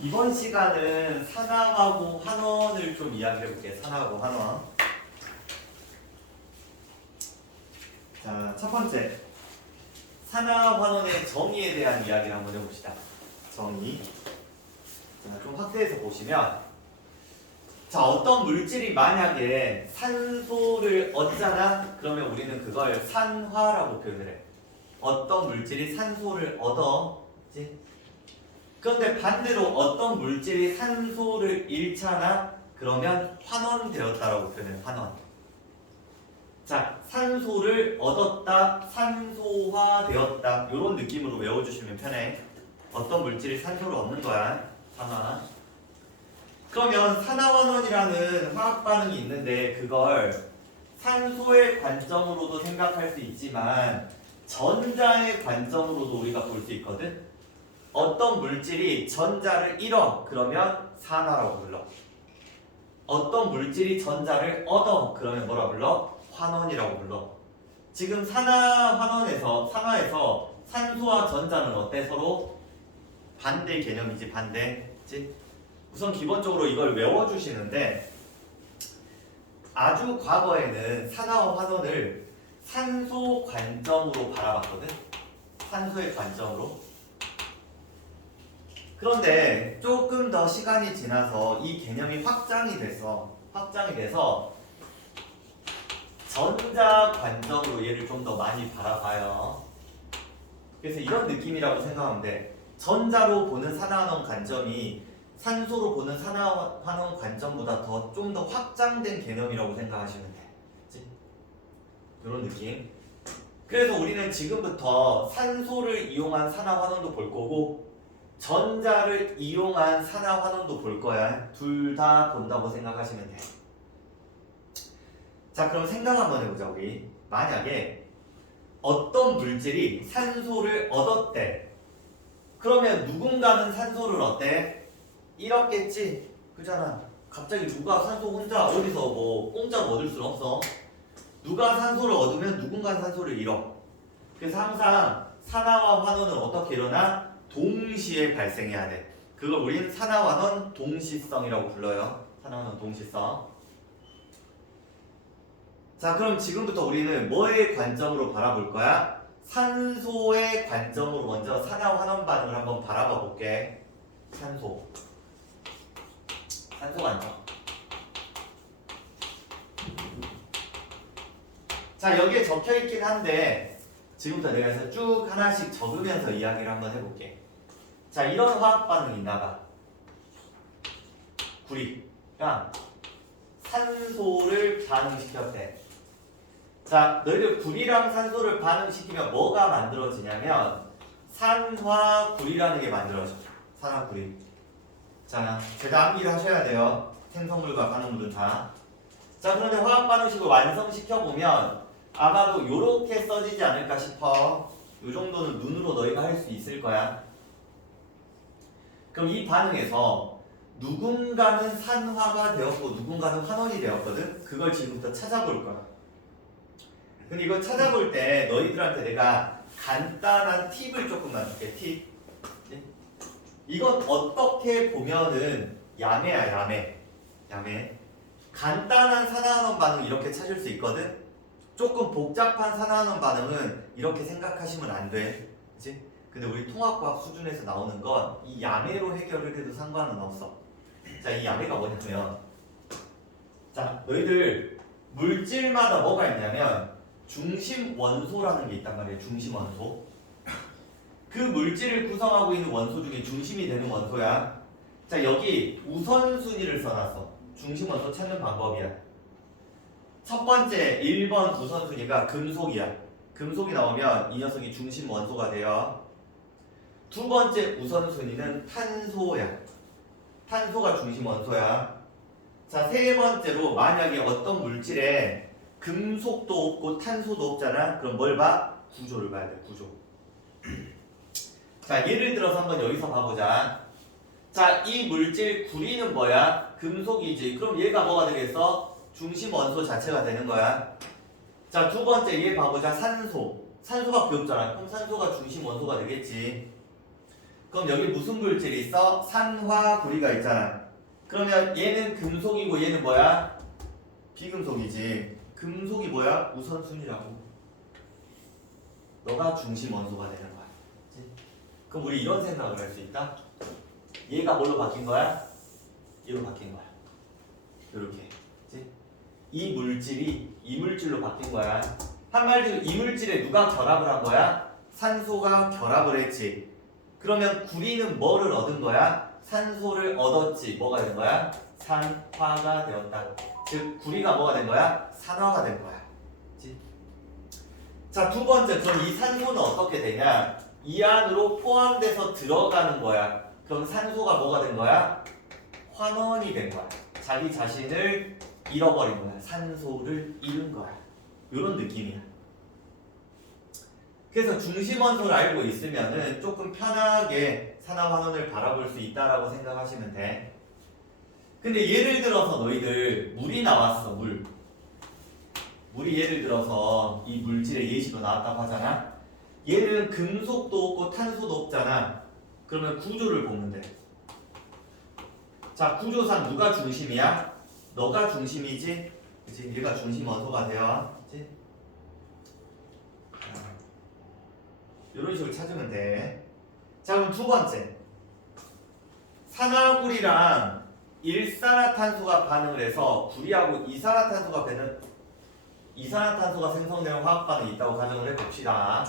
이번 시간은 산화하고 환원을 좀 이야기해 볼게요. 산화하고 환원. 자, 첫 번째. 산화 환원의 정의에 대한 이야기를 한번 해봅시다. 정의. 자, 좀 확대해서 보시면, 자, 어떤 물질이 만약에 산소를 얻잖아? 그러면 우리는 그걸 산화라고 표현을 해. 어떤 물질이 산소를 얻었지? 그런데 반대로 어떤 물질이 산소를 잃잖아? 그러면 환원되었다라고 표현해요. 환원. 자, 산소를 얻었다, 산소화되었다 이런 느낌으로 외워주시면 편해. 어떤 물질이 산소를 얻는 거야. 산화. 그러면 산화환원이라는 화학 반응이 있는데 그걸 산소의 관점으로도 생각할 수 있지만 전자의 관점으로도 우리가 볼 수 있거든. 어떤 물질이 전자를 잃어 그러면 산화라고 불러. 어떤 물질이 전자를 얻어 그러면 뭐라 불러? 환원이라고 불러. 지금 산화에서 산소와 전자는 어때? 서로 반대 개념이지. 반대. 그치? 우선 기본적으로 이걸 외워주시는데 아주 과거에는 산화와 환원을 산소 관점으로 바라봤거든. 산소의 관점으로. 그런데 조금 더 시간이 지나서 이 개념이 확장이 돼서 전자 관점으로 얘를 좀 더 많이 바라봐요. 그래서 이런 느낌이라고 생각하면 돼. 전자로 보는 산화환원 관점이 산소로 보는 산화환원 관점보다 좀 더 확장된 개념이라고 생각하시면 돼. 그치? 이런 느낌. 그래서 우리는 지금부터 산소를 이용한 산화환원도 볼 거고 전자를 이용한 산화환원도 볼 거야. 둘 다 본다고 생각하시면 돼. 자, 그럼 생각 한번 해보자. 우리 만약에 어떤 물질이 산소를 얻었대. 그러면 누군가는 산소를 얻대? 잃었겠지? 그잖아. 갑자기 누가 산소 혼자 어디서 뭐 공짜로 얻을 수는 없어. 누가 산소를 얻으면 누군가는 산소를 잃어. 그래서 항상 산화와 환원은 어떻게 일어나? 동시에 발생해야 돼. 그걸 우린 산화환원 동시성이라고 불러요. 산화환원 동시성. 자, 그럼 지금부터 우리는 뭐의 관점으로 바라볼 거야? 산소의 관점으로 먼저 산화환원 반응을 한번 바라봐 볼게. 산소 관점. 자, 여기에 적혀 있긴 한데 지금부터 내가 해서 쭉 하나씩 적으면서 이야기를 한번 해볼게. 자, 이런 화학 반응이 있나봐. 구리랑 산소를 반응시켰대. 자, 너희들 구리랑 산소를 반응시키면 뭐가 만들어지냐면 산화구리라는 게 만들어져. 산화구리. 자, 제가 암기를 하셔야 돼요. 생성물과 반응물은 다. 자, 그런데 화학 반응식을 완성시켜보면 아마도 요렇게 써지지 않을까 싶어. 요 정도는 눈으로 너희가 할 수 있을 거야. 그럼 이 반응에서 누군가는 산화가 되었고 누군가는 환원이 되었거든. 그걸 지금부터 찾아볼 거야. 근데 이거 찾아볼 때 너희들한테 내가 간단한 팁을 조금만 줄게. 팁. 이건 어떻게 보면은 야매야. 야매. 간단한 산화환원 반응 이렇게 찾을 수 있거든. 조금 복잡한 산화환원 반응은 이렇게 생각하시면 안 돼. 그치? 근데 우리 통합과학 수준에서 나오는 건 이 야매로 해결을 해도 상관은 없어. 자, 이 야매가 뭐냐면, 자, 너희들 물질마다 뭐가 있냐면 중심 원소라는 게 있단 말이에요. 중심 원소. 그 물질을 구성하고 있는 원소 중에 중심이 되는 원소야. 자, 여기 우선순위를 써놨어. 중심 원소 찾는 방법이야. 첫 번째 1번 우선순위가 금속이야. 금속이 나오면 이 녀석이 중심 원소가 돼요. 두 번째 우선순위는 탄소야. 탄소가 중심 원소야. 자, 세 번째로 만약에 어떤 물질에 금속도 없고 탄소도 없잖아. 그럼 뭘 봐? 구조를 봐야 돼. 구조. 자, 예를 들어서 한번 여기서 봐보자. 자, 이 물질 구리는 뭐야? 금속이지. 그럼 얘가 뭐가 되겠어? 중심 원소 자체가 되는 거야. 자, 두 번째 얘 봐보자. 산소. 산소가 없잖아. 그럼 산소가 중심 원소가 되겠지. 그럼 여기 무슨 물질이 있어? 산화구리가 있잖아. 그러면 얘는 금속이고 얘는 뭐야? 비금속이지. 금속이 뭐야? 우선순위라고. 너가 중심 원소가 되는 거야. 그치? 그럼 우리 이런 생각을 할 수 있다. 얘가 뭘로 바뀐 거야? 얘로 바뀐 거야. 이렇게. 그치? 이 물질이 이 물질로 바뀐 거야. 한마디로 이 물질에 누가 결합을 한 거야? 산소가 결합을 했지. 그러면 구리는 뭐를 얻은 거야? 산소를 얻었지. 뭐가 된 거야? 산화가 되었다. 즉 구리가 뭐가 된 거야? 산화가 된 거야. 그치? 자, 두 번째, 그럼 이 산소는 어떻게 되냐? 이 안으로 포함돼서 들어가는 거야. 그럼 산소가 뭐가 된 거야? 환원이 된 거야. 자기 자신을 잃어버린 거야. 산소를 잃은 거야. 이런 느낌이야. 그래서 중심원소를 알고 있으면은 조금 편하게 산화환원을 바라볼 수 있다라고 생각하시면 돼. 근데 예를 들어서 너희들 물이 나왔어. 물이 예를 들어서 이 물질의 예시로 나왔다고 하잖아. 얘는 금속도 없고 탄소도 없잖아. 그러면 구조를 보면 돼. 자, 구조상 누가 중심이야? 너가 중심이지? 그치? 얘가 중심 원소가 되어. 그치? 이런 식으로 찾으면 돼. 자, 그럼 두 번째. 산화구리랑 일산화탄소가 반응을 해서 구리하고 이산화탄소가 생성되는 화학 반응이 있다고 가정을 해봅시다.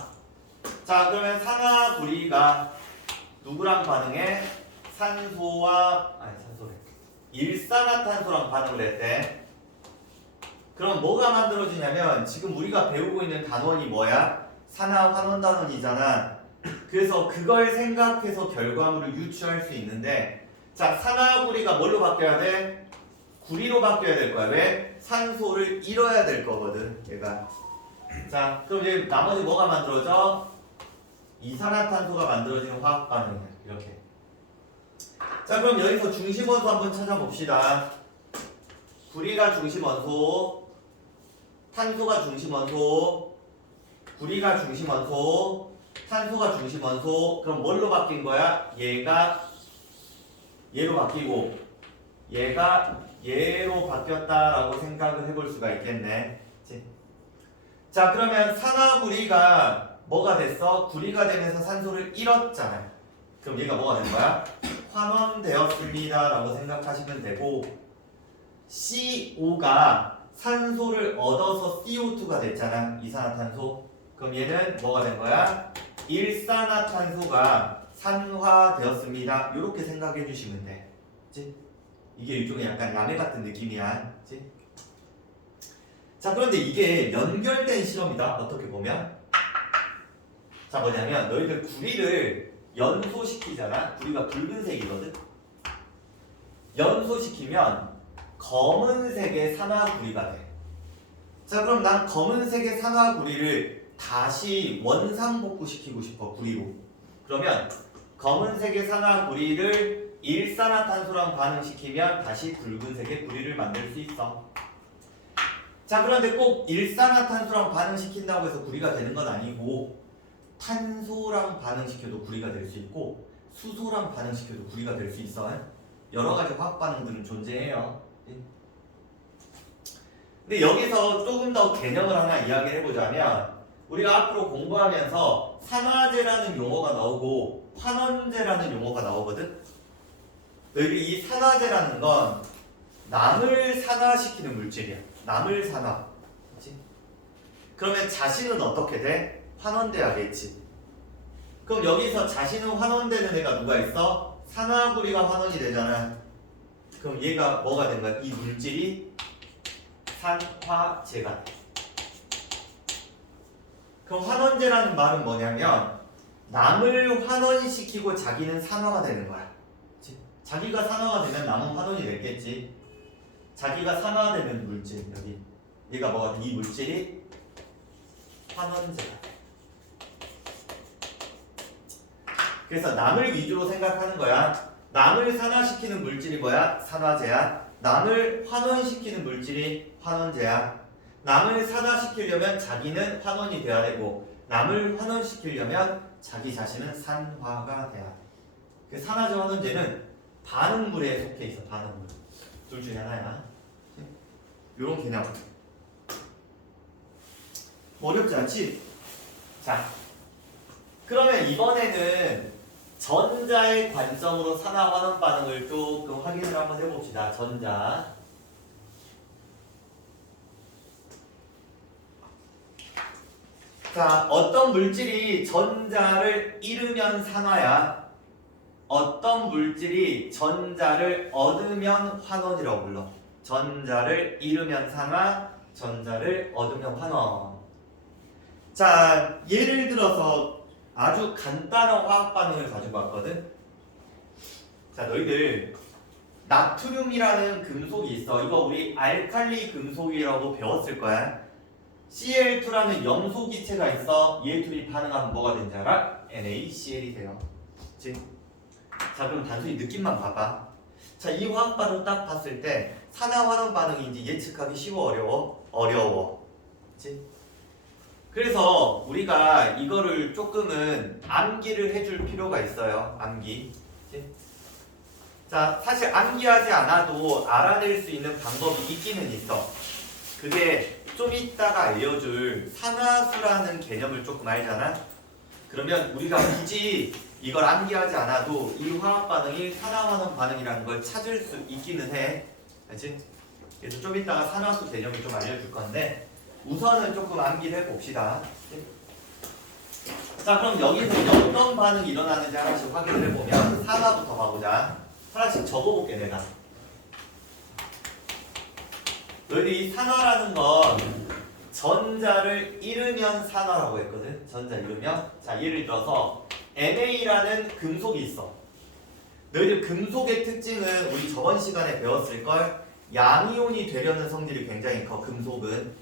자, 그러면 산화구리가 누구랑 반응해? 일산화탄소랑 반응을 했대. 그럼 뭐가 만들어지냐면 지금 우리가 배우고 있는 단원이 뭐야? 산화환원단원이잖아. 그래서 그걸 생각해서 결과물을 유추할 수 있는데, 자, 산화구리가 뭘로 바뀌어야 돼? 구리로 바뀌어야 될 거야. 왜? 산소를 잃어야 될 거거든, 얘가. 자, 그럼 이제 나머지 뭐가 만들어져? 이산화탄소가 만들어지는 화학 반응이야. 이렇게. 자, 그럼 여기서 중심원소 한번 찾아봅시다. 구리가 중심원소, 탄소가 중심원소, 구리가 중심원소, 탄소가 중심원소. 그럼 뭘로 바뀐 거야? 얘가 얘로 바뀌고 얘가 얘로 바뀌었다라고 생각을 해볼 수가 있겠네. 그치? 자, 그러면 산화구리가 뭐가 됐어? 구리가 되면서 산소를 잃었잖아. 그럼 얘가 뭐가 된 거야? 환원되었습니다 라고 생각하시면 되고, CO가 산소를 얻어서 CO2가 됐잖아. 이산화탄소. 그럼 얘는 뭐가 된 거야? 일산화탄소가 산화되었습니다. 이렇게 생각해 주시면 돼. 그치? 이게 일종의 약간 야매 같은 느낌이야. 그치? 자, 그런데 이게 연결된 실험이다. 어떻게 보면. 자, 뭐냐면 너희들 구리를 연소시키잖아. 구리가 붉은색이거든. 연소시키면 검은색의 산화구리가 돼. 자, 그럼 난 검은색의 산화구리를 다시 원상복구시키고 싶어. 구리로. 그러면 검은색의 산화구리를 일산화탄소랑 반응시키면 다시 붉은색의 구리를 만들 수 있어. 자, 그런데 꼭 일산화탄소랑 반응시킨다고 해서 구리가 되는 건 아니고, 탄소랑 반응시켜도 구리가 될 수 있고 수소랑 반응시켜도 구리가 될 수 있어. 여러 가지 화학 반응들은 존재해요. 근데 여기서 조금 더 개념을 하나 이야기를 해보자면, 우리가 앞으로 공부하면서 산화제라는 용어가 나오고 환원제라는 용어가 나오거든. 너희들이 이 산화제라는 건 남을 산화시키는 물질이야. 남을 산화. 그치? 그러면 자신은 어떻게 돼? 환원돼야겠지. 그럼 여기서 자신은 환원되는 애가 누가 있어? 산화구리가 환원이 되잖아. 그럼 얘가 뭐가 된 거야? 이 물질이 산화제가 돼. 그럼 환원제라는 말은 뭐냐면 남을 환원시키고 자기는 산화가 되는 거야. 그치? 자기가 산화가 되면 남은 환원이 됐겠지. 자기가 산화되는 물질, 여기 얘가 뭐가 돼? 이 물질이 환원제가 돼. 그래서 남을 위주로 생각하는 거야. 남을 산화시키는 물질이 뭐야? 산화제야. 남을 환원시키는 물질이 환원제야. 남을 산화시키려면 자기는 환원이 돼야 되고, 남을 환원시키려면 자기 자신은 산화가 돼야 돼. 그 산화제 환원제는 반응물에 속해 있어. 반응물. 둘 중에 하나야. 요런 개념. 어렵지 않지? 자, 그러면 이번에는 전자의 관점으로 산화 환원 반응을 조금 확인을 한번 해봅시다. 전자. 자, 어떤 물질이 전자를 잃으면 산화야. 어떤 물질이 전자를 얻으면 환원이라고 불러. 전자를 잃으면 산화, 전자를 얻으면 환원. 자, 예를 들어서 아주 간단한 화학 반응을 가지고 왔거든. 자, 너희들 나트륨이라는 금속이 있어. 이거 우리 알칼리 금속이라고 배웠을 거야. Cl2라는 염소 기체가 있어. 얘 둘이 반응하면 뭐가 되는지 알아? NaCl이 돼요. 그치? 자, 그럼 단순히 느낌만 봐봐. 자, 이 화학 반응 딱 봤을 때 산화 환원 반응인지 예측하기 쉬워, 어려워? 어려워. 그치? 그래서 우리가 이거를 조금은 암기를 해줄 필요가 있어요. 암기. 그치? 자, 사실 암기하지 않아도 알아낼 수 있는 방법이 있기는 있어. 그게 좀 이따가 알려줄 산화수라는 개념을 조금 알잖아? 그러면 우리가 굳이 이걸 암기하지 않아도 이 화학 반응이 산화환원 반응이라는 걸 찾을 수 있기는 해. 알지? 그래서 좀 이따가 산화수 개념을 좀 알려줄 건데 우선은 조금 암기를 해봅시다. 자, 그럼 여기서 어떤 반응이 일어나는지 하나씩 확인을 해보면 산화부터 가보자. 하나씩 적어볼게 내가. 너희들이 산화라는 건 전자를 잃으면 산화라고 했거든. 전자 잃으면. 자, 예를 들어서 Na라는 금속이 있어. 너희들 금속의 특징은 우리 저번 시간에 배웠을걸. 양이온이 되려는 성질이 굉장히 커. 금속은.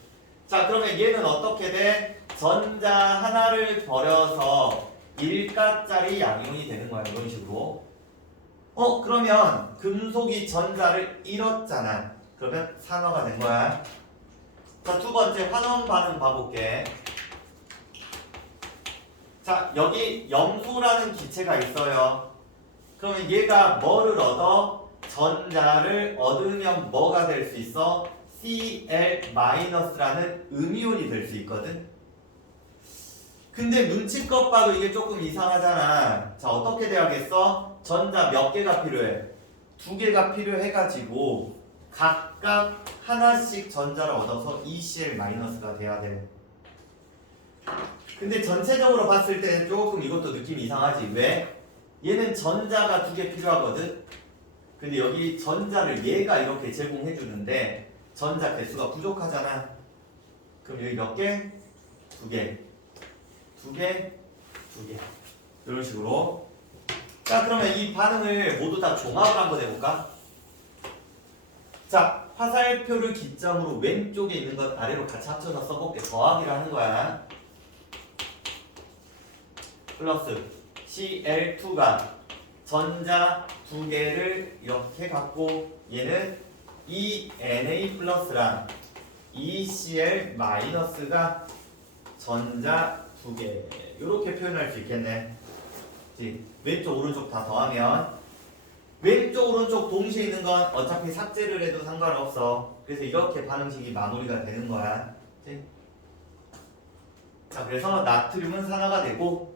자, 그러면 얘는 어떻게 돼? 전자 하나를 버려서 1가짜리 양이온이 되는 거야. 이런 식으로. 그러면 금속이 전자를 잃었잖아. 그러면 산화가 된 거야. 자, 두 번째 환원 반응 봐볼게. 자, 여기 염소라는 기체가 있어요. 그러면 얘가 뭐를 얻어? 전자를 얻으면 뭐가 될 수 있어? Cl-라는 음이온이 될 수 있거든. 근데 눈치껏 봐도 이게 조금 이상하잖아. 자, 어떻게 돼야겠어? 전자 몇 개가 필요해? 2개가 필요해가지고 각각 하나씩 전자를 얻어서 ECl-가 돼야 돼. 근데 전체적으로 봤을 때는 조금 이것도 느낌이 이상하지. 왜? 얘는 전자가 2개 필요하거든. 근데 여기 전자를 얘가 이렇게 제공해 주는데 전자 개수가 부족하잖아. 그럼 여기 몇 개? 2개. 2개, 2개. 이런 식으로. 자, 그러면 이 반응을 모두 다 종합을 한번 해볼까? 자, 화살표를 기점으로 왼쪽에 있는 것 아래로 같이 합쳐서 써볼게. 더하기를 하는 거야. 플러스 Cl2가 전자 2개를 이렇게 갖고 얘는 Na 플러스랑 ECl-가 전자 2개 이렇게 표현할 수 있겠네. 그치? 왼쪽 오른쪽 다 더하면 왼쪽 오른쪽 동시에 있는 건 어차피 삭제를 해도 상관없어. 그래서 이렇게 반응식이 마무리가 되는 거야. 그치? 자, 그래서 나트륨은 산화가 되고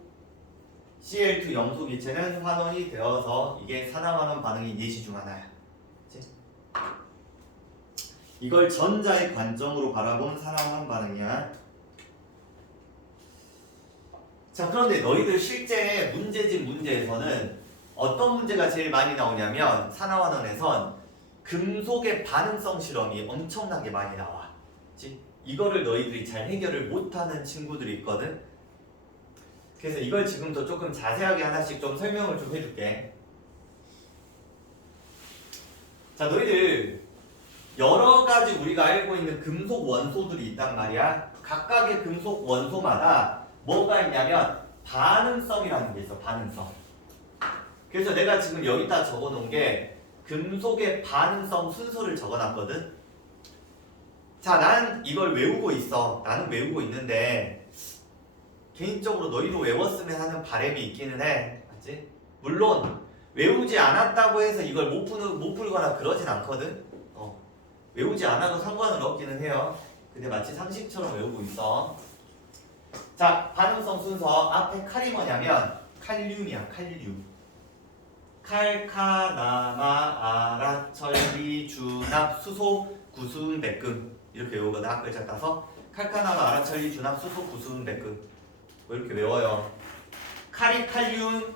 Cl2 염소 기체는 환원이 되어서 이게 산화환원 반응이 예시 중 하나야. 그치? 이걸 전자의 관점으로 바라본 산화환원 반응이야. 자, 그런데 너희들 실제 문제집 문제에서는 어떤 문제가 제일 많이 나오냐면 산화환원에선 금속의 반응성 실험이 엄청나게 많이 나와. 그치? 이거를 너희들이 잘 해결을 못하는 친구들이 있거든. 그래서 이걸 지금부터 조금 자세하게 하나씩 좀 설명을 좀 해줄게. 자, 너희들 여러 가지 우리가 알고 있는 금속 원소들이 있단 말이야. 각각의 금속 원소마다 뭐가 있냐면 반응성이라는 게 있어. 반응성. 그래서 내가 지금 여기다 적어놓은 게 금속의 반응성 순서를 적어놨거든. 자, 난 이걸 외우고 있어. 나는 외우고 있는데 개인적으로 너희도 외웠으면 하는 바람이 있기는 해. 맞지? 물론 외우지 않았다고 해서 이걸 못 풀거나 그러진 않거든. 외우지 않아도 상관은 없기는 해요. 근데 마치 상식처럼 외우고 있어. 자, 반응성 순서 앞에 칼이 뭐냐면 칼륨이야. 칼륨. 칼카나마 아라철리 주납 수소 구순 백금 이렇게 외우거든. 앞글자 따서 칼카나마 아라철리 주납 수소 구순 백금 이렇게 외워요. 칼이 칼륨,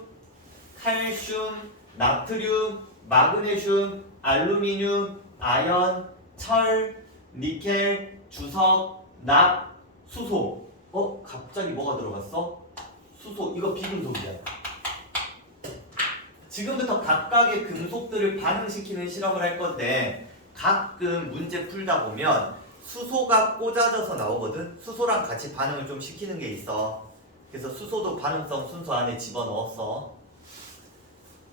칼슘, 나트륨, 마그네슘, 알루미늄, 아연, 철, 니켈, 주석, 납, 수소. 갑자기 뭐가 들어갔어? 수소. 이거 비금속이야. 지금부터 각각의 금속들을 반응시키는 실험을 할 건데 가끔 문제 풀다 보면 수소가 꽂아져서 나오거든. 수소랑 같이 반응을 좀 시키는 게 있어. 그래서 수소도 반응성 순서 안에 집어넣었어.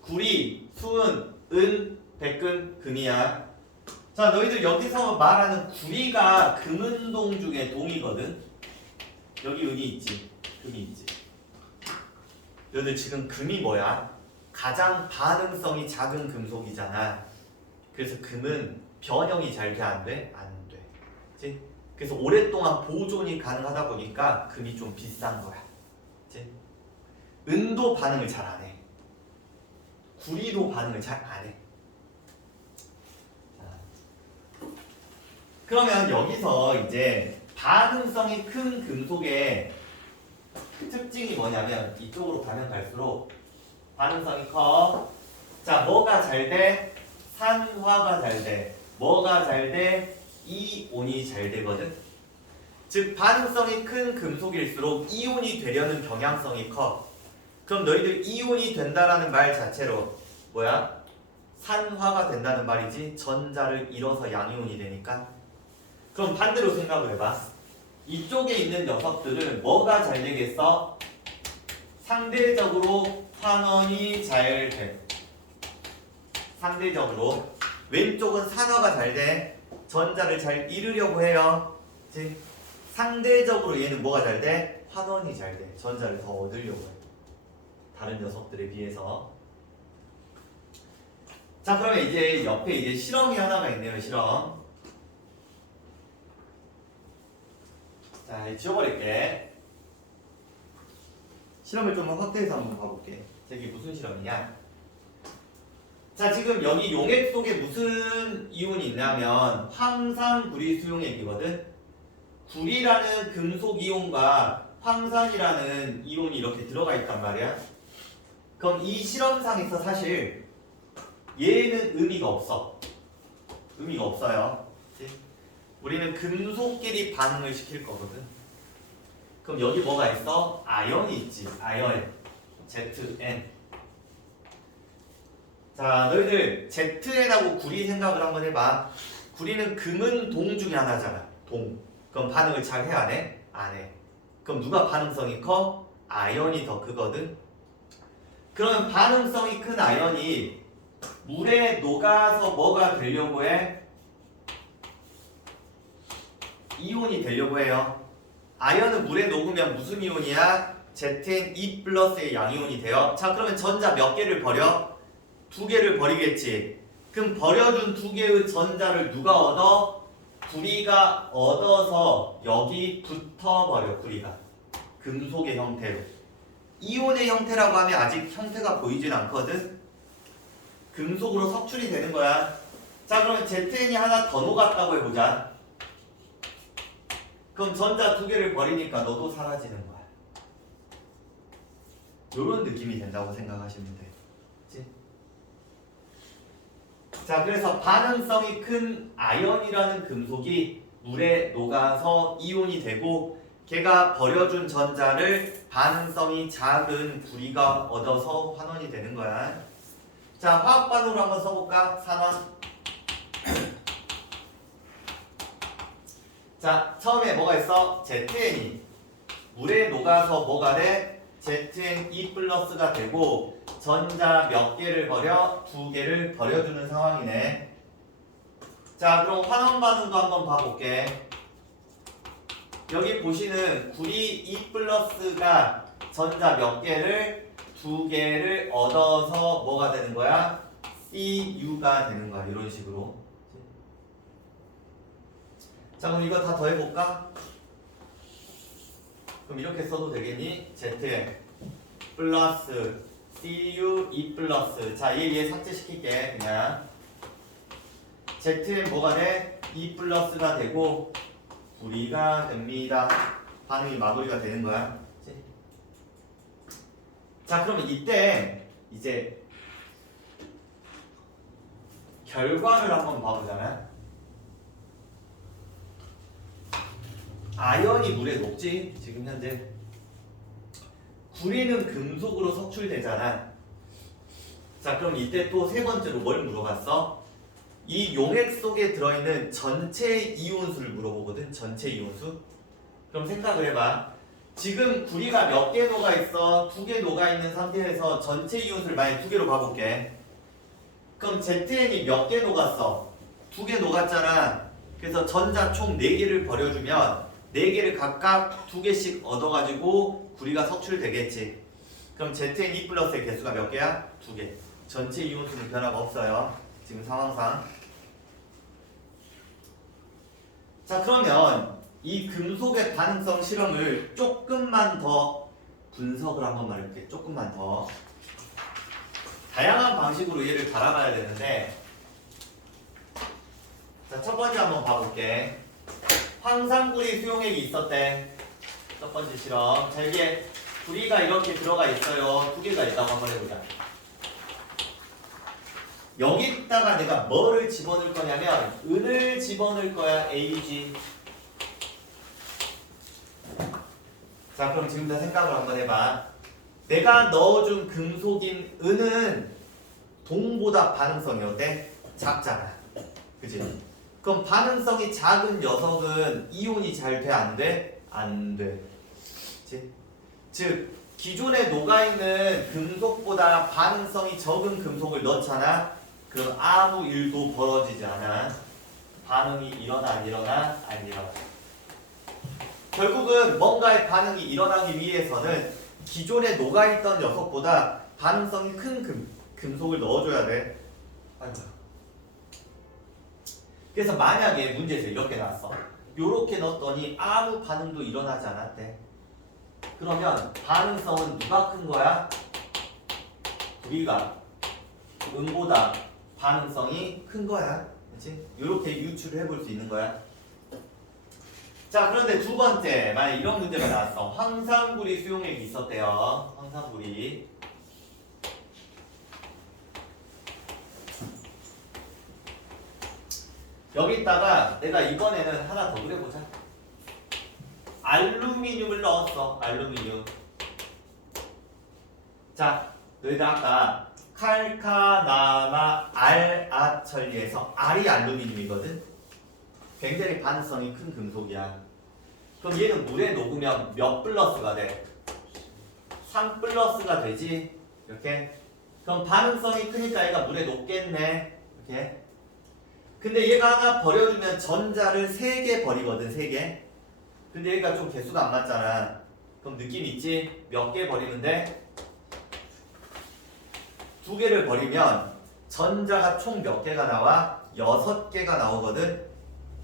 구리, 수은, 은, 백금, 금이야. 자, 너희들 여기서 말하는 구리가 금은동 중에 동이거든. 여기 은이 있지, 금이 있지. 너희들 지금 금이 뭐야? 가장 반응성이 작은 금속이잖아. 그래서 금은 변형이 잘 돼, 안 돼? 안 돼. 그치? 그래서 오랫동안 보존이 가능하다 보니까 금이 좀 비싼 거야. 그치? 은도 반응을 잘 안 해. 구리도 반응을 잘 안 해. 그러면 여기서 이제 반응성이 큰 금속의 특징이 뭐냐면 이쪽으로 가면 갈수록 반응성이 커. 자, 뭐가 잘 돼? 산화가 잘 돼. 뭐가 잘 돼? 이온이 잘 되거든. 즉 반응성이 큰 금속일수록 이온이 되려는 경향성이 커. 그럼 너희들 이온이 된다라는 말 자체로 뭐야? 산화가 된다는 말이지. 전자를 잃어서 양이온이 되니까. 그럼 반대로 생각을 해봐. 이쪽에 있는 녀석들은 뭐가 잘 되겠어? 상대적으로 환원이 잘 돼. 상대적으로 왼쪽은 산화가 잘 돼. 전자를 잘 잃으려고 해요. 그치? 상대적으로 얘는 뭐가 잘 돼? 환원이 잘 돼. 전자를 더 얻으려고 해. 다른 녀석들에 비해서. 자, 그러면 이제 옆에 이제 실험이 하나가 있네요. 실험. 자, 이제 지워버릴게. 실험을 좀 확대해서 한번 봐볼게. 이게 무슨 실험이냐? 자, 지금 여기 용액 속에 무슨 이온이 있냐면 황산, 구리, 수용액이거든. 구리라는 금속 이온과 황산이라는 이온이 이렇게 들어가 있단 말이야. 그럼 이 실험상에서 사실 얘는 의미가 없어. 의미가 없어요. 그치? 우리는 금속끼리 반응을 시킬 거거든. 그럼 여기 뭐가 있어? 아연이 있지. 아연. ZN. 자, 너희들 ZN하고 구리 생각을 한번 해봐. 구리는 금은 동 중에 하나잖아. 동. 그럼 반응을 잘 해, 안 해? 안 해. 그럼 누가 반응성이 커? 아연이 더 크거든. 그러면 반응성이 큰 아연이 물에 녹아서 뭐가 되려고 해? 이온이 되려고 해요. 아연은 물에 녹으면 무슨 이온이야? ZN2 플러스의 양이온이 돼요. 자, 그러면 전자 몇 개를 버려? 2개를 버리겠지. 그럼 버려준 2개의 전자를 누가 얻어? 구리가 얻어서 여기 붙어버려. 구리가 금속의 형태로. 이온의 형태라고 하면 아직 형태가 보이진 않거든. 금속으로 석출이 되는 거야. 자, 그러면 ZN이 하나 더 녹았다고 해보자. 그럼 전자 2개를 버리니까 너도 사라지는 거야. 요런 느낌이 된다고 생각하시면 돼. 그치? 자, 그래서 반응성이 큰 아연이라는 금속이 물에 녹아서 이온이 되고 걔가 버려준 전자를 반응성이 작은 구리가 얻어서 환원이 되는 거야. 자, 화학 반응으로 한번 써볼까? 산화. 자, 처음에 뭐가 있어? ZN이 물에 녹아서 뭐가 돼? ZN2 플러스가 되고 전자 몇 개를 버려? 2개를 버려주는 상황이네. 자, 그럼 환원 반응도 한번 봐볼게. 여기 보시는 구리 2 플러스가 전자 몇 개를 두 개를 얻어서 뭐가 되는 거야? CU가 되는 거야. 이런 식으로. 자, 그럼 이거 다 더해볼까? 그럼 이렇게 써도 되겠니? ZN 플러스 CU 2 플러스. 자, 얘 삭제시킬게. 그냥 ZN 뭐가 돼? 2 플러스가 되고 우리가 됩니다. 반응이 마무리가 되는 거야. 그치? 자, 그러면 이때 이제 결과를 한번 봐보자면 아연이 물에 녹지. 지금 현재 구리는 금속으로 석출되잖아. 자, 그럼 이때 또 세 번째로 뭘 물어봤어? 이 용액 속에 들어있는 전체 이온수를 물어보거든. 전체 이온수. 그럼 생각을 해봐. 지금 구리가 몇 개 녹아 있어? 2개 녹아 있는 상태에서 전체 이온수를 만약 2개로 봐볼게. 그럼 ZN이 몇 개 녹았어? 2개 녹았잖아. 그래서 전자 총 4개를 버려주면 4개를 각각 2개씩 얻어가지고 구리가 석출되겠지. 그럼 ZN2 플러스의 개수가 몇 개야? 2개. 전체 이온수는 변화가 없어요. 지금 상황상. 자, 그러면 이 금속의 반응성 실험을 조금만 더 분석을 한번 말해볼게. 조금만 더. 다양한 방식으로 얘를 달아가야 되는데, 자, 첫 번째 한번 봐볼게. 황산구리 수용액이 있었대. 첫 번째 실험. 자, 이게 구리가 이렇게 들어가 있어요. 2개가 있다고 한번 해보자. 여기다가 내가 뭐를 집어넣을 거냐면 은을 집어넣을 거야. AG. 자, 그럼 지금부터 생각을 한번 해봐. 내가 넣어준 금속인 은은 동보다 반응성이 어때? 작잖아. 그치? 그럼 반응성이 작은 녀석은 이온이 잘 돼? 안 돼? 안 돼. 그치? 즉 기존에 녹아있는 금속보다 반응성이 적은 금속을 넣잖아. 그럼 아무 일도 벌어지지 않아. 반응이 일어나 안 일어나? 안 일어나. 결국은 뭔가의 반응이 일어나기 위해서는 기존에 녹아있던 녀석보다 반응성이 큰 금속을 넣어줘야 돼. 맞아. 그래서 만약에 문제에서 이렇게 나왔어. 요렇게 넣었더니 아무 반응도 일어나지 않았대. 그러면 반응성은 누가 큰 거야? 구리가 은보다 반응성이 큰 거야. 그렇지? 요렇게 유추를 해볼 수 있는 거야. 자, 그런데 두 번째, 만약 이런 문제가 나왔어. 황산구리 수용액이 있었대요. 황산구리. 여기다가 내가 이번에는 하나 더 그려보자. 알루미늄을 넣었어. 알루미늄. 자, 너희들 아까 칼카나마 알아 처리에서 알이 알루미늄이거든. 굉장히 반응성이 큰 금속이야. 그럼 얘는 물에 녹으면 몇 플러스가 돼? 3 플러스가 되지. 이렇게. 그럼 반응성이 크니까 얘가 물에 녹겠네. 이렇게. 근데 얘가 하나 버려주면 전자를 3개 버리거든. 3개. 근데 얘가 좀 개수가 안 맞잖아. 그럼 느낌 있지? 몇 개 버리면 돼? 2개를 버리면 전자가 총 몇 개가 나와? 6개가 나오거든.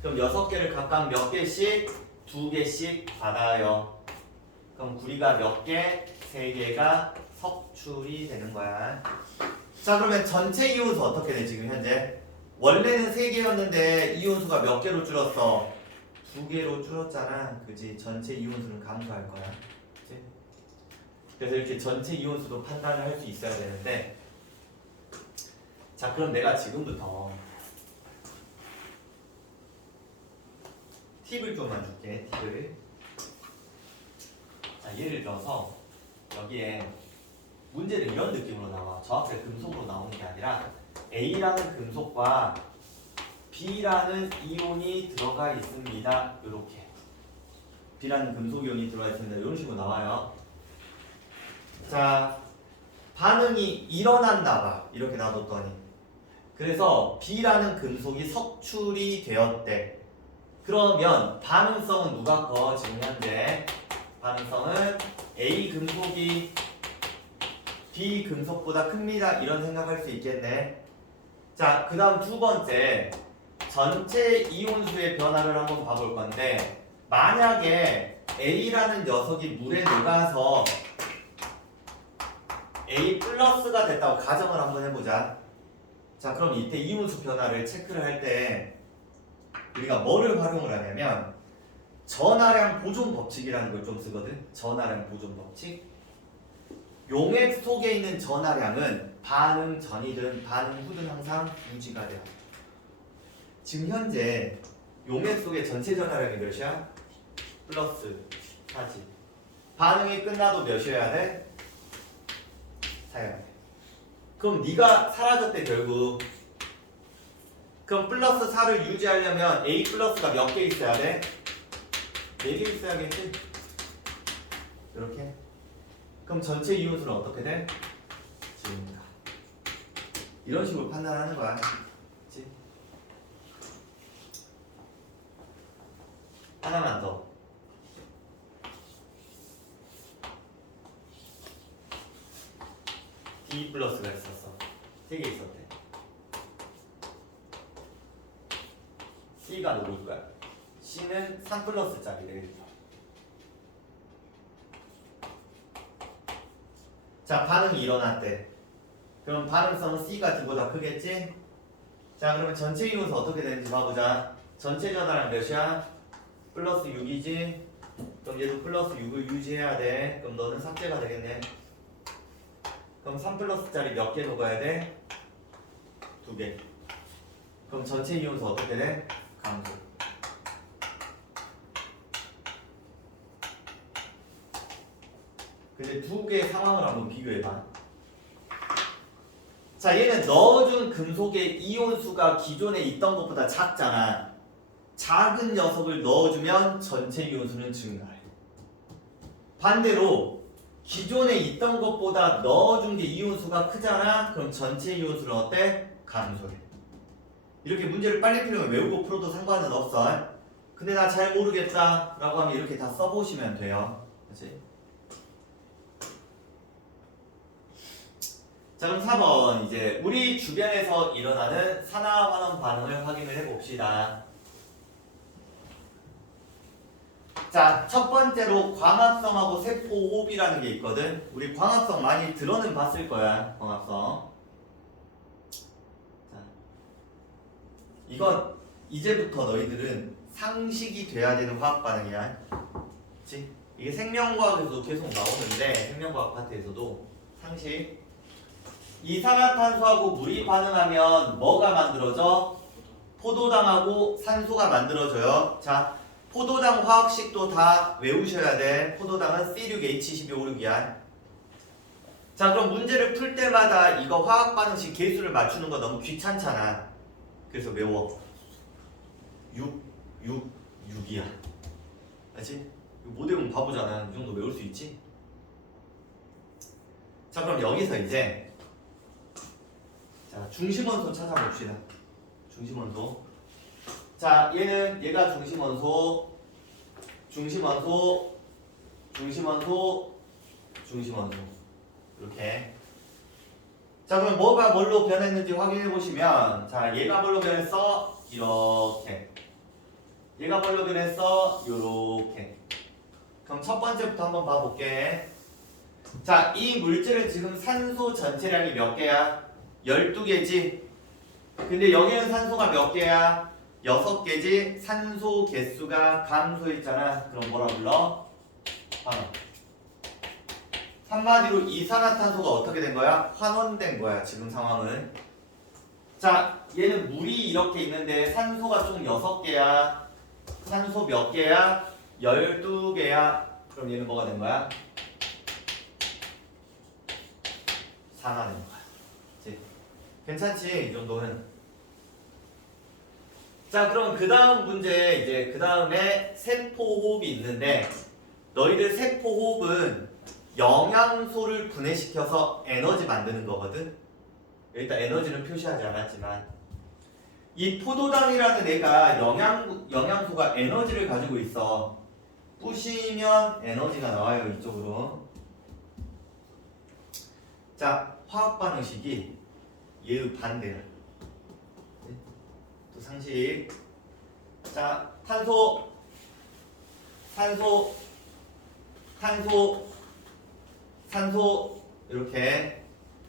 그럼 6개를 각각 몇 개씩? 2개씩 받아요. 그럼 구리가 몇 개? 3개가 석출이 되는 거야. 자, 그러면 전체 이온수 어떻게 돼? 지금 현재 원래는 3개였는데 이온수가 몇 개로 줄었어? 2개로 줄었잖아. 그지? 전체 이온수는 감소할 거야. 그치? 그래서 이렇게 전체 이온수도 판단을 할 수 있어야 되는데, 자, 그럼 내가 지금부터 팁을 좀만 줄게. 팁을. 자, 예를 들어서 여기에 문제는 이런 느낌으로 나와. 정확하게 금속으로 나오는 게 아니라 A라는 금속과 B라는 이온이 들어가 있습니다. 이렇게 B라는 금속 이온이 들어가 있습니다. 이런 식으로 나와요. 자, 반응이 일어났나 봐. 이렇게 놔뒀더니. 그래서 B라는 금속이 석출이 되었대. 그러면 반응성은 누가 거? 지금 현재 반응성은 A 금속이 비금속보다 큽니다. 이런 생각할 수 있겠네. 자, 그 다음 두 번째 전체 이온수의 변화를 한번 봐볼 건데 만약에 A라는 녀석이 물에 녹아서 A 플러스가 됐다고 가정을 한번 해보자. 자, 그럼 이때 이온수 변화를 체크를 할 때 우리가 뭐를 활용을 하냐면 전하량 보존 법칙이라는 걸 좀 쓰거든. 전하량 보존 법칙. 용액 속에 있는 전하량은 반응 전이든 반응 후든 항상 유지가 돼요. 지금 현재 용액 속의 전체 전하량이 몇이야? 플러스 4지. 반응이 끝나도 몇이어야 돼? 4여야 돼. 그럼 네가 사라졌대 결국. 그럼 플러스 4를 유지하려면 A 플러스가 몇 개 있어야 돼? 4개 있어야겠지? 이렇게. 그럼 전체 이온수는 어떻게 돼? 지금입니다. 이런 식으로 판단하는 거야. 그치? 하나만 더. D 플러스가 있었어. 3개 있었대. C가 누굴 거야? C는 3 플러스짜리를. 자, 반응이 일어났대. 그럼 반응성은 C가 D보다 크겠지? 자, 그러면 전체 이온수 어떻게 되는지 봐보자. 전체 전하량 몇이야? 플러스 6이지? 그럼 얘도 플러스 6을 유지해야 돼. 그럼 너는 삭제가 되겠네. 그럼 3 플러스짜리 몇 개 녹아야 돼? 2개. 그럼 전체 이온수 어떻게 돼? 감소. 근데 두 개의 상황을 한번 비교해봐. 자, 얘는 넣어준 금속의 이온수가 기존에 있던 것보다 작잖아. 작은 녀석을 넣어주면 전체 이온수는 증가해. 반대로 기존에 있던 것보다 넣어준 게 이온수가 크잖아. 그럼 전체 이온수는 어때? 감소해. 이렇게 문제를 빨리 풀면 외우고 풀어도 상관은 없어. 근데 나 잘 모르겠다 라고 하면 이렇게 다 써보시면 돼요. 그치? 자, 그럼 4번 이제 우리 주변에서 일어나는 산화환원 반응을 확인을 해봅시다. 자, 첫 번째로 광합성하고 세포호흡이라는 게 있거든. 우리 광합성 많이 들어는 봤을 거야. 광합성. 자, 이건 이제부터 너희들은 상식이 돼야 되는 화학 반응이야. 그치? 이게 생명과학에서도 계속 나오는데 생명과학 파트에서도 상식. 이산화탄소하고 물이 반응하면 뭐가 만들어져? 포도당하고 산소가 만들어져요. 자, 포도당 화학식도 다 외우셔야 돼. 포도당은 C6H12O6이야. 자, 그럼 문제를 풀 때마다 이거 화학 반응식 개수를 맞추는 거 너무 귀찮잖아. 그래서 외워. 6, 6, 6이야. 알지? 못 외우면 바보잖아. 이 정도 외울 수 있지? 자, 그럼 여기서 이제 자, 중심원소 찾아봅시다. 중심원소. 자, 얘가 중심원소, 중심원소, 중심원소, 중심원소. 이렇게. 자, 그럼 뭐가 뭘로 변했는지 확인해 보시면, 자, 얘가 뭘로 변했어? 이렇게. 얘가 뭘로 변했어? 요렇게. 그럼 첫 번째부터 한번 봐볼게. 자, 이 물질은 지금 산소 전체량이 몇 개야? 12개지? 근데 여기는 산소가 몇 개야? 6개지? 산소 개수가 감소했잖아. 그럼 뭐라 불러? 환원. 한마디로 이산화탄소가 어떻게 된 거야? 환원된 거야, 지금 상황은. 자, 얘는 물이 이렇게 있는데 산소가 총 6개야. 산소 몇 개야? 12개야. 그럼 얘는 뭐가 된 거야? 산화된 거야. 그치? 괜찮지? 이 정도는. 자, 그럼 그 다음 문제, 이제 그 다음에 세포호흡이 있는데, 너희들 세포호흡은 영양소를 분해시켜서 에너지 만드는 거거든? 일단 에너지는 표시하지 않았지만, 이 포도당이라는 애가 영양소가 에너지를 가지고 있어. 부시면 에너지가 나와요, 이쪽으로. 자, 화학 반응식이 얘의 반대야. 또 상식. 자, 탄소, 산소, 탄소, 산소 이렇게.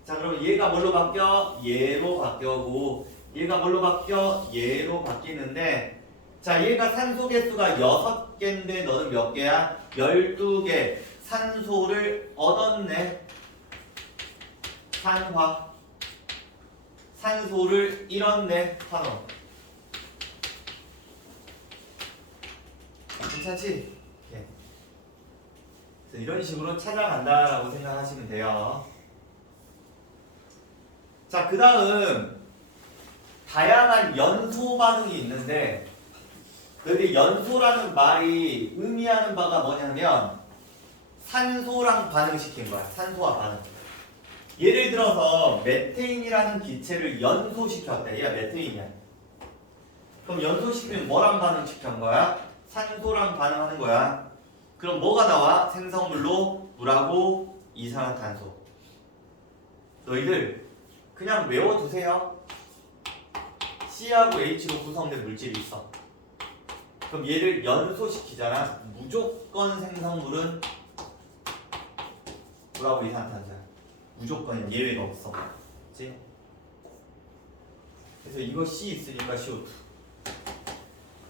자, 그럼 얘가 뭘로 바뀌어? 얘로 바뀌고 얘가 뭘로 바뀌어? 얘로 바뀌는데 자, 얘가 산소 개수가 6개인데 너는 몇 개야? 12개. 산소를 얻었네. 산화. 산소를 잃었네. 환원. 괜찮지? 예. 그래서 이런 식으로 찾아간다라고 생각하시면 돼요. 자, 그 다음 다양한 연소 반응이 있는데 근데 연소라는 말이 의미하는 바가 뭐냐면 산소랑 반응시킨 거야. 산소와 반응. 예를 들어서 메테인이라는 기체를 연소시켰대. 얘가 메테인이야. 그럼 연소시키면 뭐랑 반응시킨 거야? 산소랑 반응하는 거야. 그럼 뭐가 나와? 생성물로 물하고 이산화탄소. 너희들 그냥 외워두세요. C하고 H로 구성된 물질이 있어. 그럼 얘를 연소시키잖아. 무조건 생성물은 물하고 이산화탄소야. 무조건 예외가 없어. 그치? 그래서 이거 C 있으니까 CO2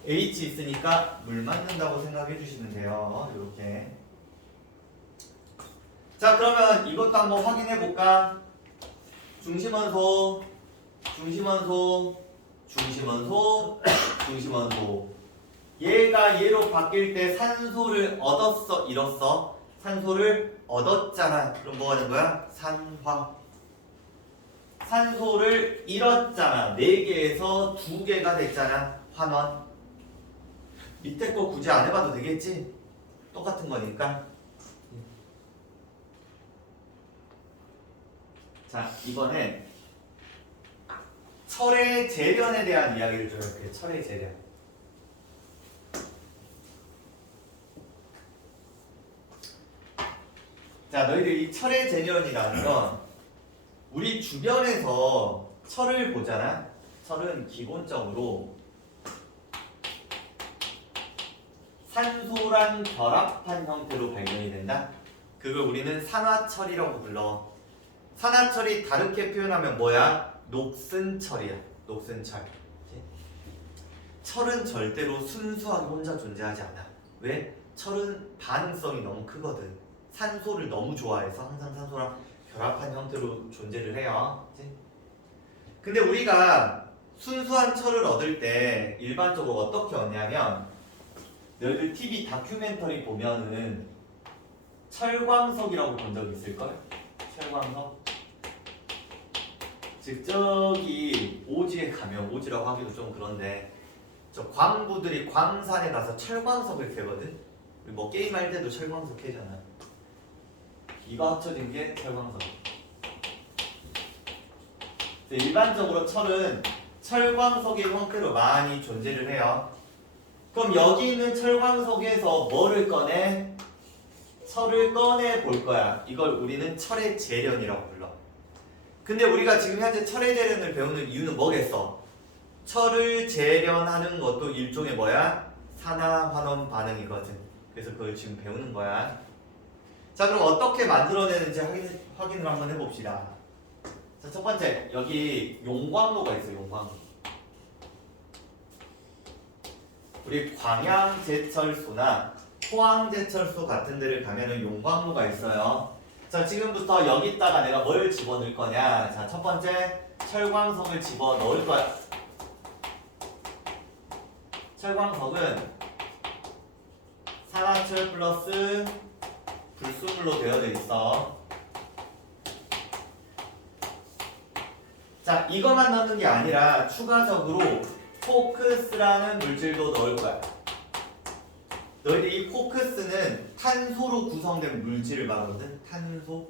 H 있으니까 물 맞는다고 생각해 주시면 돼요. 이렇게. 자, 그러면 이것도 한번 확인해 볼까? 중심원소, 중심원소, 중심원소, 중심원소. 얘가 얘로 바뀔 때 산소를 얻었어, 잃었어? 산소를 얻었잖아. 그럼 뭐가 된 거야? 산화. 산소를 잃었잖아. 4개에서 2개가 됐잖아. 환원. 밑에 거 굳이 안 해봐도 되겠지? 똑같은 거니까. 자, 이번에 철의 재련에 대한 이야기를 좀 해볼게요. 철의 재련. 자, 너희들 이 철의 재련이라는 건 우리 주변에서 철을 보잖아. 철은 기본적으로 산소랑 결합한 형태로 발견이 된다. 그걸 우리는 산화철이라고 불러. 산화철이 다르게 표현하면 뭐야? 녹슨철이야. 녹슨철. 철은 절대로 순수하게 혼자 존재하지 않아. 왜? 철은 반응성이 너무 크거든. 산소를 너무 좋아해서 항상 산소랑 결합한 형태로 존재를 해요. 근데 우리가 순수한 철을 얻을 때 일반적으로 어떻게 얻냐면 너희들 TV 다큐멘터리 보면은 철광석이라고 본 적 있을걸? 철광석? 즉 저기 오지에 가면 오지라고 하기도 좀 그런데 저 광부들이 광산에 가서 철광석을 캐거든? 우리 뭐 게임할 때도 철광석 캐잖아. 이거 합쳐진 게 철광석. 일반적으로 철은 철광석의 형태로 많이 존재를 해요. 그럼 여기 있는 철광석에서 뭐를 꺼내? 철을 꺼내 볼 거야. 이걸 우리는 철의 재련이라고 불러. 근데 우리가 지금 현재 철의 재련을 배우는 이유는 뭐겠어? 철을 재련하는 것도 일종의 뭐야? 산화환원 반응이거든. 그래서 그걸 지금 배우는 거야. 자, 그럼 어떻게 만들어내는지 확인을 한번 해봅시다. 자, 첫 번째 여기 용광로가 있어요. 용광로. 우리 광양제철소나 포항제철소 같은 데를 가면은 용광로가 있어요. 자, 지금부터 여기다가 내가 뭘 집어넣을 거냐? 자, 첫 번째 철광석을 집어넣을 거야. 철광석은 산화철 플러스 불순물로 되어져 있어. 자, 이것만 넣는 게 아니라 추가적으로 코크스라는 물질도 넣을 거야. 너희들 이 코크스는 탄소로 구성된 물질을 말하거든. 탄소.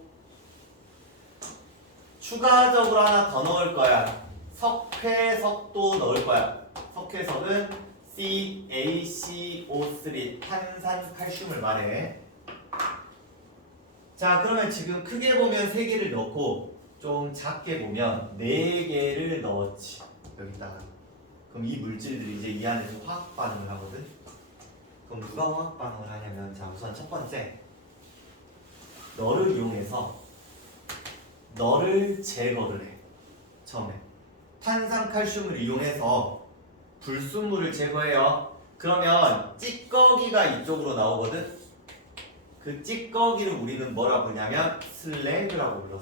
추가적으로 하나 더 넣을 거야. 석회석도 넣을 거야. 석회석은 CaCO3 탄산칼슘을 말해. 자, 그러면 지금 크게 보면 3개를 넣고 좀 작게 보면 4개를 넣었지. 여기다가. 그럼 이 물질들이 이제 이 안에서 화학 반응을 하거든. 그럼 누가 화학 반응을 하냐면, 자, 우선 첫 번째, 너를 이용해서 너를 제거를 해. 처음에 탄산칼슘을 이용해서 불순물을 제거해요. 그러면 찌꺼기가 이쪽으로 나오거든. 그 찌꺼기를 우리는 뭐라 부르냐면 슬래그라고 불러.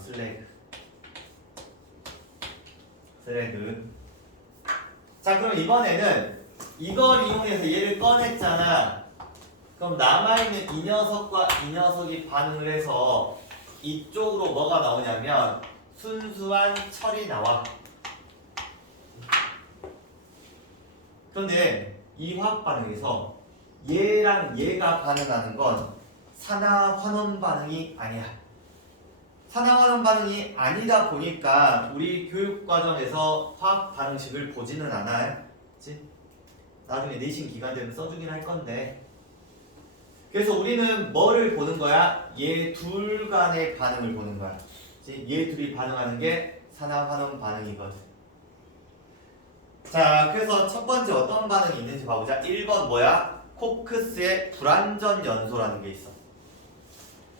슬래그. 자, 그럼 이번에는 이걸 이용해서 얘를 꺼냈잖아. 그럼 남아있는 이 녀석과 이 녀석이 반응을 해서 이쪽으로 뭐가 나오냐면 순수한 철이 나와. 그런데 이 화학 반응에서 얘랑 얘가 반응하는 건 산화환원 반응이 아니야. 산화환원 반응이 아니다 보니까 우리 교육 과정에서 화학 반응식을 보지는 않아요. 그치? 나중에 내신 기간 되면 써주긴 할 건데. 그래서 우리는 뭐를 보는 거야? 얘 둘 간의 반응을 보는 거야. 그치? 얘 둘이 반응하는 게 산화환원 반응이거든. 자, 그래서 첫 번째 어떤 반응이 있는지 봐보자. 1번 뭐야? 코크스의 불완전 연소라는 게 있어.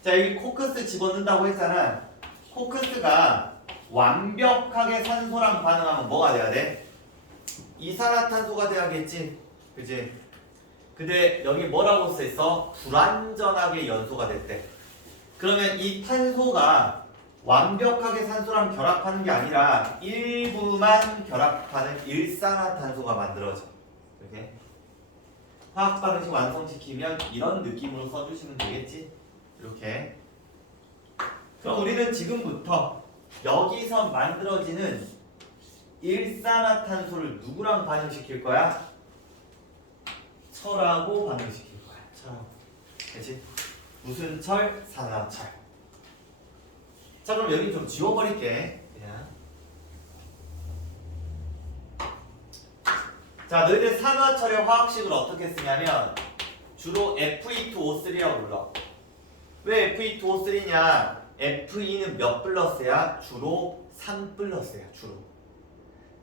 자, 여기 코크스 집어넣는다고 했잖아. 코크스가 완벽하게 산소랑 반응하면 뭐가 돼야 돼? 이산화탄소가 돼야겠지. 그지? 근데 여기 뭐라고 써있어? 불완전하게 연소가 됐대. 그러면 이 탄소가 완벽하게 산소랑 결합하는 게 아니라 일부만 결합하는 일산화탄소가 만들어져. 이렇게 화학 반응식 완성시키면 이런 느낌으로 써주시면 되겠지. 이렇게. 그럼 우리는 지금부터 여기서 만들어지는 일산화탄소를 누구랑 반응시킬 거야? 철하고 반응시킬 거야. 철하고. 그치? 무슨 철? 산화철. 자, 그럼 여기 좀 지워버릴게. 그냥. 자, 너희들 산화철의 화학식을 어떻게 쓰냐면 주로 Fe2O3라고 불러. 왜 Fe2O3냐? Fe는 몇 플러스야? 주로 3 플러스야. 주로.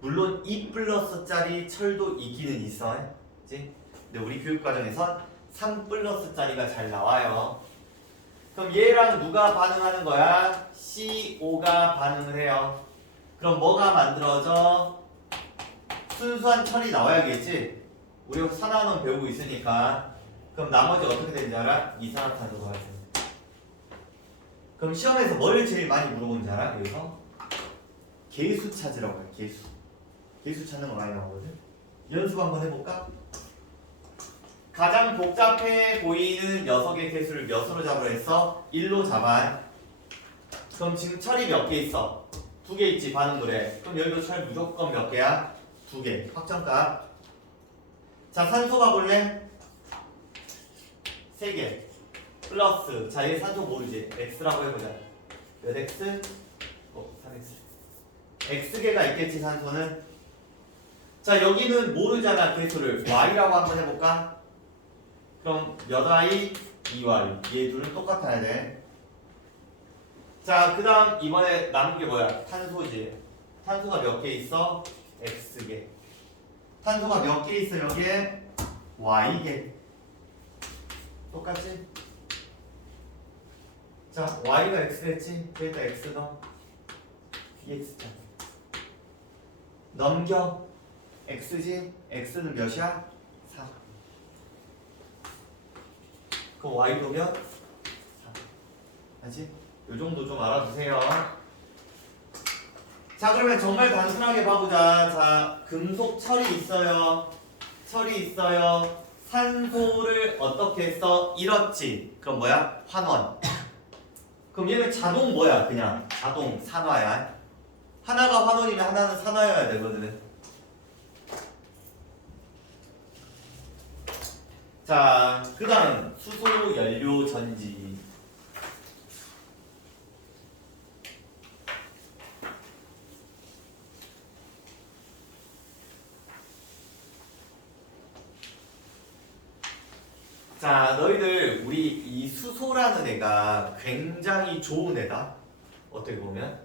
물론 2 플러스짜리 철도 있기는 있어. 그치? 근데 우리 교육과정에선 3 플러스짜리가 잘 나와요. 그럼 얘랑 누가 반응하는 거야? CO가 반응을 해요. 그럼 뭐가 만들어져? 순수한 철이 나와야겠지? 우리 산화는 배우고 있으니까. 그럼 나머지 어떻게 되는지 알아? 이산화탄소가 발생돼. 그럼 시험에서 뭐를 제일 많이 물어보는지 알아? 여기서? 계수 찾으라고 해. 계수. 계수 찾는 거 많이 나오거든? 연습 한번 해볼까? 가장 복잡해 보이는 녀석의 개수를 몇으로 잡으라 했어? 1로 잡아. 그럼 지금 철이 몇 개 있어? 2개 있지, 반응물에. 그럼 여기도 철 무조건 몇 개야? 2개. 확정값. 자, 산소 봐볼래? 3개. 플러스. 자, 얘 산소 모르지? X라고 해보자. 몇 X? 3X. X개가 있겠지, 산소는? 자, 여기는 모르잖아, 개수를. Y라고 한번 해볼까? 그럼 몇 Y? 2Y. 얘 둘은 똑같아야 돼. 자, 그 다음 이번에 남은 게 뭐야? 탄소지. 탄소가 몇 개 있어? X개. 탄소가 몇 개 있어 여기에? Y개. 똑같지? 자, Y가 X랬지? 그러니까 X 넣어. EX자. 넘겨. X지? X는 몇이야? 4. 그럼 Y도 몇? 4. 알지? 요 정도 좀 알아두세요. 자, 그러면 정말 단순하게 봐보자. 자, 금속 철이 있어요. 철이 있어요. 산소를 어떻게 했어? 잃었지. 그럼 뭐야? 환원. 그럼 얘는 자동 뭐야? 그냥 자동 산화야. 하나가 환원이면 하나는 산화여야 되거든. 자, 그 다음 수소 연료 전지. 자, 너희들 우리 이 수소라는 애가 굉장히 좋은 애다. 어떻게 보면.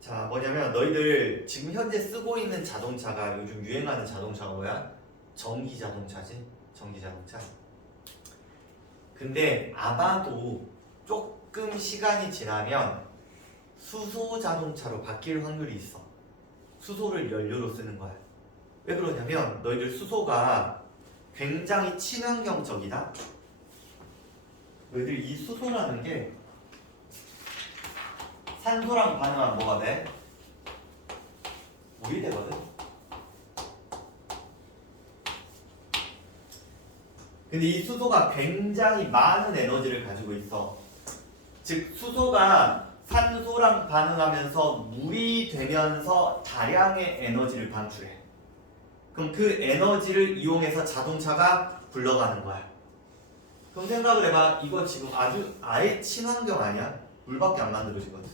자, 뭐냐면 너희들 지금 현재 쓰고 있는 자동차가 요즘 유행하는 자동차가 뭐야? 전기 자동차지. 전기 자동차. 근데 아마도 조금 시간이 지나면 수소 자동차로 바뀔 확률이 있어. 수소를 연료로 쓰는 거야. 왜 그러냐면 너희들 수소가 굉장히 친환경적이다. 너희들 이 수소라는 게 산소랑 반응하면 뭐가 돼? 물이 되거든. 근데 이 수소가 굉장히 많은 에너지를 가지고 있어. 즉 수소가 산소랑 반응하면서 물이 되면서 다량의 에너지를 방출해. 그럼 그 에너지를 이용해서 자동차가 굴러가는 거야. 그럼 생각을 해봐. 이거 지금 아예 친환경 아니야? 물밖에 안 만들어지거든.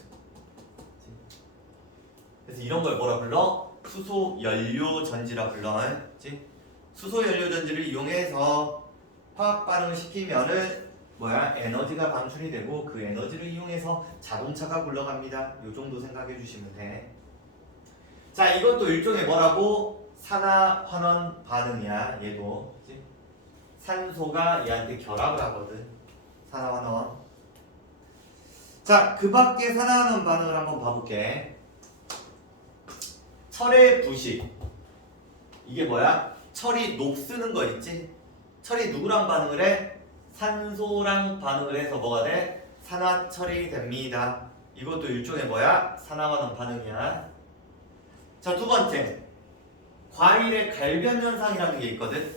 그래서 이런 걸 뭐라 불러? 수소 연료 전지라 불러. 그치? 수소 연료 전지를 이용해서 화학 반응을 시키면은 뭐야? 에너지가 방출이 되고 그 에너지를 이용해서 자동차가 굴러갑니다. 요 정도 생각해 주시면 돼. 자, 이것도 일종의 뭐라고? 산화환원 반응이야. 얘도. 그치? 산소가 얘한테 결합을 하거든. 산화환원. 자, 그 밖에 산화환원 반응을 한번 봐볼게. 철의 부식. 이게 뭐야? 철이 녹쓰는 거 있지? 철이 누구랑 반응을 해? 산소랑 반응을 해서 뭐가 돼? 산화철이 됩니다. 이것도 일종의 뭐야? 산화환원 반응이야. 자, 두 번째. 과일의 갈변 현상이라는 게 있거든.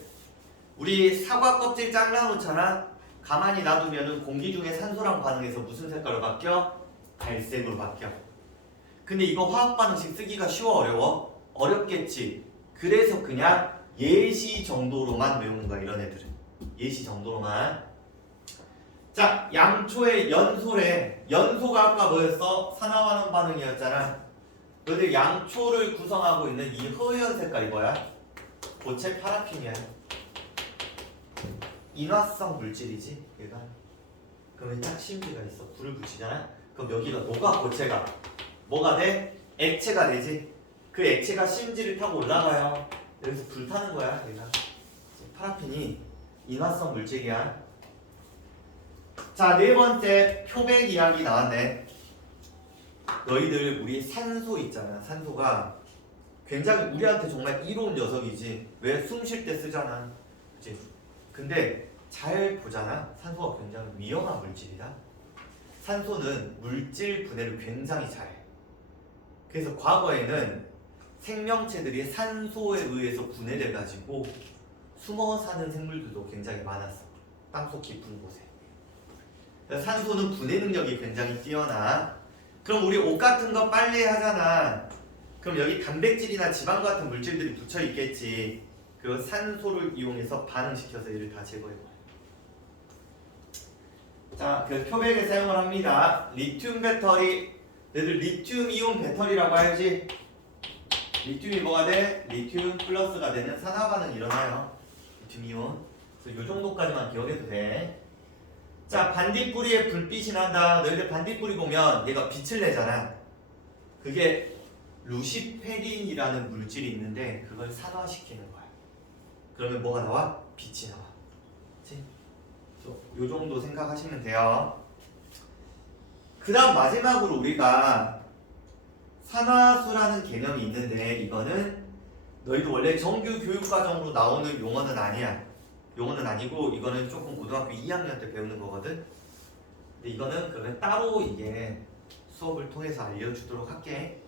우리 사과 껍질 잘라놓잖아. 가만히 놔두면은 공기 중에 산소랑 반응해서 무슨 색깔로 바뀌어? 갈색으로 바뀌어. 근데 이거 화학 반응식 쓰기가 쉬워 어려워? 어렵겠지. 그래서 그냥 예시 정도로만 외우는 거야 이런 애들은. 예시 정도로만. 자, 양초의 연소래. 연소가 아까 뭐였어? 산화환원 반응이었잖아. 너희들 양초를 구성하고 있는 이 허연 색깔이 뭐야? 고체 파라핀이야. 인화성 물질이지 얘가. 그러면 짝심지가 있어. 불을 붙이잖아. 그럼 여기가 녹아 고체가 뭐가 돼? 액체가 되지. 그 액체가 심지를 타고 올라가요. 여기서 불타는 거야 얘가. 파라핀이 인화성 물질이야. 자, 네 번째 표백 이야기 나왔네. 너희들 우리 산소 있잖아. 산소가 굉장히 우리한테 정말 이로운 녀석이지. 왜? 숨 쉴 때 쓰잖아. 그치? 근데 잘 보잖아. 산소가 굉장히 위험한 물질이다. 산소는 물질 분해를 굉장히 잘해. 그래서 과거에는 생명체들이 산소에 의해서 분해돼 가지고 숨어 사는 생물들도 굉장히 많았어. 땅속 깊은 곳에. 산소는 분해 능력이 굉장히 뛰어나. 그럼 우리 옷 같은 거 빨래하잖아. 그럼 여기 단백질이나 지방 같은 물질들이 붙여 있겠지. 그 산소를 이용해서 반응시켜서 얘를 다 제거해버려. 자, 그 표백에 사용을 합니다. 리튬 배터리. 얘들 리튬 이온 배터리라고 알지? 리튬이 뭐가 돼? 리튬 플러스가 되는 산화 반응이 일어나요. 리튬 이온. 그래서 요 정도까지만 기억해도 돼. 자, 반딧불이에 불빛이 난다. 너희들 반딧불이 보면 얘가 빛을 내잖아. 그게 루시페린이라는 물질이 있는데 그걸 산화시키는 거야. 그러면 뭐가 나와? 빛이 나와. 그치? 요 정도 생각하시면 돼요. 그 다음 마지막으로 우리가 산화수라는 개념이 있는데 이거는 너희도 원래 정규 교육과정으로 나오는 용어는 아니야. 용어는 아니고 이거는 조금 고등학교 2학년 때 배우는 거거든. 근데 이거는 그러면 따로 이게 수업을 통해서 알려주도록 할게.